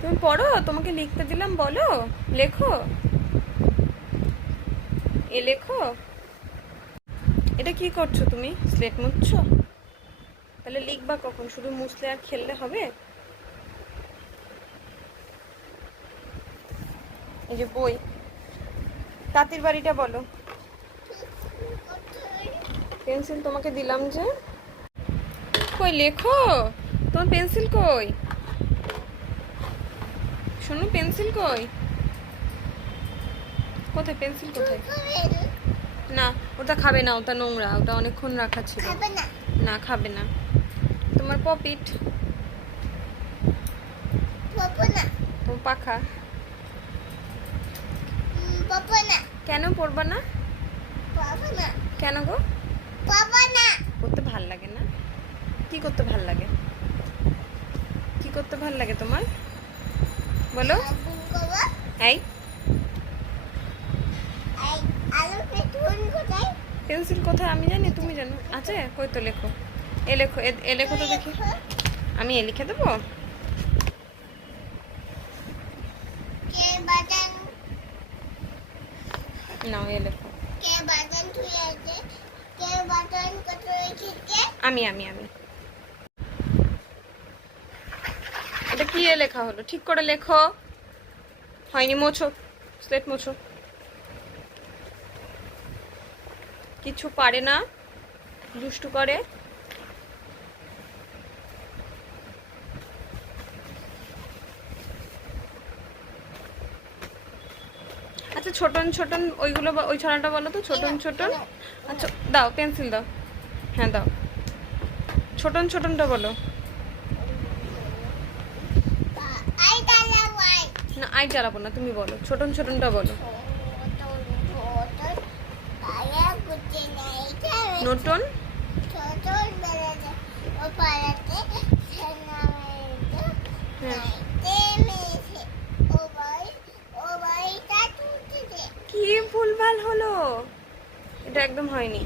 তুমি পড়ো, তোমাকে লিখতে দিলাম, বলো, লেখো। এ লেখো। এটা কি করছ তুমি? স্লেট মুছছো? তাহলে লিখবা কখন? শুধু মুছলে আর খেললে হবে? এই যে বই। তাঁতির বাড়িটা বলো। পেন্সিল তোমাকে দিলাম যে। কই, লেখো? তোমার পেন্সিল কই? শোনো পেন্সিল কই? কোথায় পেন্সিল কোথায়? না ওটা খাবে না ওটা নোংরা ওটা অনেকক্ষণ রাখা ছিল। না। খাবে না। তোমার পপিট? তোমার পাখা। কেন পড়বা না? কেন গো? করতে ভালো লাগে না? কি করতে ভালো লাগে? কি করতে ভালো লাগে তোমার? বলো। এই পেন্সিল কোথায়? আমি জানি তুমি জানো। আছে? কই তো লেখো। এ লেখো এ- লেখো তো দেখি। আমি এ লিখে দেবো? নাও এ লেখো। আমি আমি আমি। এটা কি লেখা হলো। ঠিক করে লেখো। হয়নি মোছো। স্লেট মোছো। কিছু পারে না। দুষ্টু করে। আচ্ছা ছোটন ছোটন ওইগুলো ওই ছড়াটা বলো তো ছোটন ছোটন। আচ্ছা দাও পেন্সিল দাও। হ্যাঁ দাও। ছোটন ছোটনটা বলো। না আই চালাবো না তুমি বলো। ছোটন ছোটনটা বলো। নটন হ্যাঁ। কি ভুলভাল হলো? এটা একদম হয়নি।